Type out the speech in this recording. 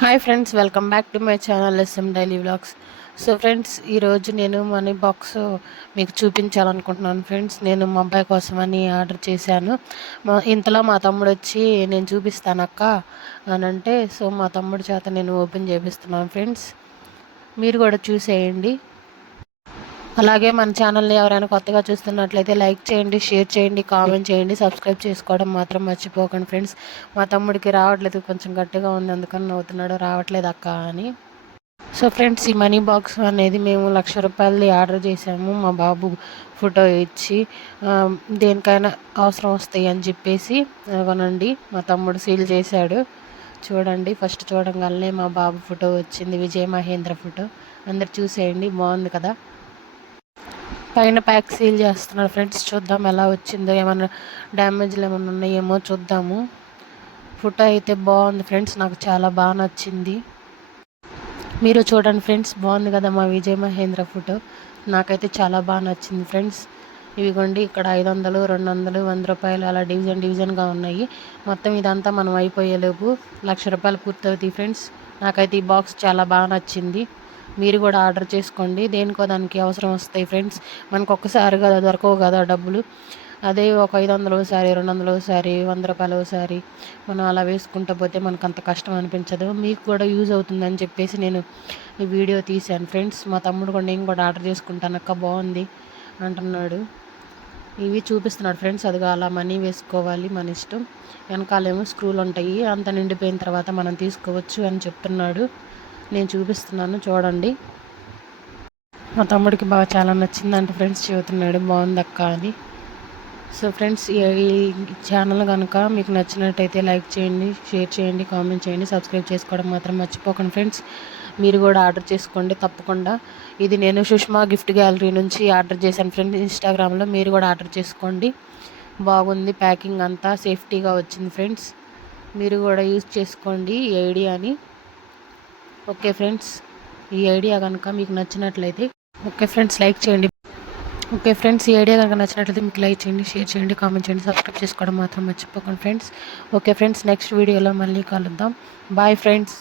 Hi friends welcome back to my channel SM daily vlogs so friends ఈరోజు నేను money box మీకు చూపించాలనుకుంటున్నాను friends నేను మా అబ్బాయి కోసమని ఆర్డర్ చేశాను. మా ఇంతలో మా తమ్ముడు వచ్చి నేను చూపిస్తాను అక్క అని అంటే సో మా తమ్ముడు చేత నేను ఓపెన్ చేపిస్తున్నాను ఫ్రెండ్స్ మీరు కూడా చూసేయండి. అలాగే మన ఛానల్ని ఎవరైనా కొత్తగా చూస్తున్నట్లయితే లైక్ చేయండి షేర్ చేయండి కామెంట్ చేయండి సబ్స్క్రైబ్ చేసుకోవడం మాత్రం మర్చిపోకండి ఫ్రెండ్స్. మా తమ్ముడికి రావట్లేదు కొంచెం గట్టిగా ఉంది అందుకని నవ్వుతున్నాడు. రావట్లేదు అక్క అని. సో ఫ్రెండ్స్ ఈ మనీ బాక్స్ అనేది మేము లక్ష రూపాయలది ఆర్డర్ చేసాము మా బాబు ఫోటో ఇచ్చి దేనికైనా అవసరం వస్తాయి అని చెప్పేసి కొనండి. మా తమ్ముడు సీల్ చేశాడు. చూడండి ఫస్ట్ చూడంగానే మా బాబు ఫోటో వచ్చింది. విజయ మహేంద్ర ఫోటో. అందరు చూసేయండి బాగుంది కదా. పైన ప్యాక్ సీల్ చేస్తున్నాడు ఫ్రెండ్స్. చూద్దాం ఎలా వచ్చిందో ఏమైనా డ్యామేజ్లు ఏమైనా ఉన్నాయేమో చూద్దాము. ఫోటో అయితే బాగుంది ఫ్రెండ్స్ నాకు చాలా బాగా నచ్చింది. మీరు చూడండి ఫ్రెండ్స్ బాగుంది కదా మా విజయ్ మహేంద్ర ఫోటో. నాకైతే చాలా బాగా నచ్చింది ఫ్రెండ్స్. ఇవిగోండి ఇక్కడ ఐదు వందలు రెండు వందలు వంద రూపాయలు అలా డివిజన్ డివిజన్గా ఉన్నాయి. మొత్తం ఇదంతా మనం అయిపోయేలోపు లక్ష రూపాయలు పూర్తవుతాయి ఫ్రెండ్స్. నాకైతే ఈ బాక్స్ చాలా బాగా నచ్చింది. మీరు కూడా ఆర్డర్ చేసుకోండి. దేనికో దానికి అవసరం వస్తాయి ఫ్రెండ్స్. మనకు ఒక్కసారి కదా దొరకవు కదా డబ్బులు. అదే ఒక ఐదు వందలు ఒకసారి రెండు వందలు ఒకసారి వంద రూపాయలు ఒకసారి మనం అలా వేసుకుంటూ పోతే మనకు అంత కష్టం అనిపించదు. మీకు కూడా యూజ్ అవుతుందని చెప్పేసి నేను ఈ వీడియో తీశాను ఫ్రెండ్స్. మా తమ్ముడు కూడా నేను కూడా ఆర్డర్ చేసుకుంటాను. అక్క బాగుంది అంటున్నాడు. ఇవి చూపిస్తున్నాడు ఫ్రెండ్స్. అదిగా అలా మనీ వేసుకోవాలి మన ఇష్టం. వెనకాలేమో స్క్రూలు ఉంటాయి. అంత నిండిపోయిన తర్వాత మనం తీసుకోవచ్చు అని చెప్తున్నాడు. నేను చూపిస్తున్నాను చూడండి. మా తమ్ముడికి బాగా చాలా నచ్చిందంటే ఫ్రెండ్స్ చెబుతున్నాడు బాగుంది అక్క అని. సో ఫ్రెండ్స్ ఈ ఛానల్ కనుక మీకు నచ్చినట్టయితే లైక్ చేయండి షేర్ చేయండి కామెంట్ చేయండి సబ్స్క్రైబ్ చేసుకోవడం మాత్రం మర్చిపోకండి ఫ్రెండ్స్. మీరు కూడా ఆర్డర్ చేసుకోండి తప్పకుండా. ఇది నేను సుష్మా గిఫ్ట్ గ్యాలరీ నుంచి ఆర్డర్ చేశాను ఫ్రెండ్స్ ఇన్స్టాగ్రామ్లో మీరు కూడా ఆర్డర్ చేసుకోండి. బాగుంది ప్యాకింగ్ అంతా సేఫ్టీగా వచ్చింది ఫ్రెండ్స్. మీరు కూడా యూజ్ చేసుకోండి ఈ ఐడియాని. ఓకే ఫ్రెండ్స్ ఈ ఐడియా కనుక మీకు నచ్చినట్లయితే ఓకే ఫ్రెండ్స్ లైక్ చేయండి. ఓకే ఫ్రెండ్స్ ఈ ఐడియా కనుక నచ్చినట్లయితే మీకు లైక్ చేయండి షేర్ చేయండి కామెంట్ చేయండి సబ్స్క్రైబ్ చేసుకోవడం మాత్రం మర్చిపోకండి ఫ్రెండ్స్. ఓకే ఫ్రెండ్స్ నెక్స్ట్ వీడియోలో మళ్ళీ కలుద్దాం. Bye friends.